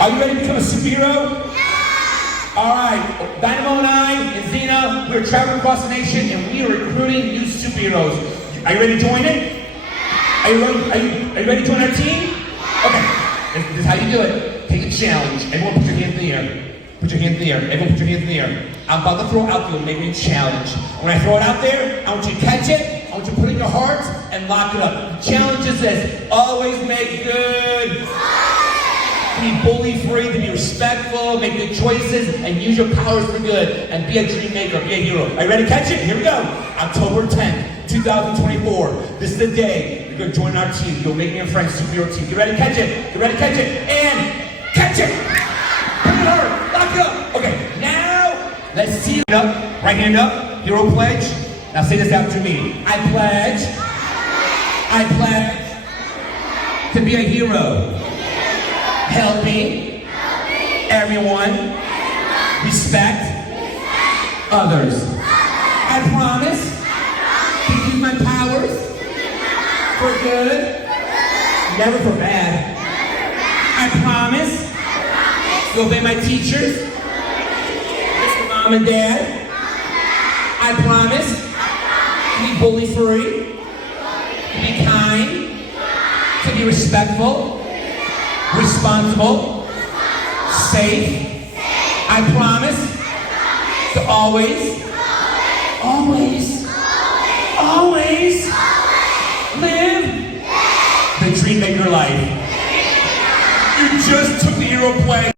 Are you ready to become a superhero? All right, Dynamo and I and Zena, we're traveling across the nation and we are recruiting new superheroes. Are you ready to join it? Are you ready to join our team? Okay, this is how you do it. Take a challenge. Everyone put your hands in the air. Put your hands in the air. Everyone put your hands in the air. I'm about to throw out the Omegaman challenge. When I throw it out there, I want you to catch it. I want you to put it in your heart and lock it up. The challenge is this: always make good. To be bully-free, to be respectful, make good choices, and use your powers for good, and be a dream maker, be a hero. Are you ready to catch it? Here we go. October 10th, 2024. This is the day you're going to join our team. You'll make me a friend superhero team. You ready to catch it? You ready to catch it? And catch it! Put it hard. Lock it up. Okay, now let's see it up. Right hand up. Hero pledge. Now say this after me. I pledge to be a hero. Helping everyone respect others. I promise to use my powers for good, never for bad. I promise to obey my teachers, Mr. Mom and Dad. I promise to be bully-free, to be kind, to be respectful, responsible, safe. I promise to always live the dream maker life. You just took the hero play.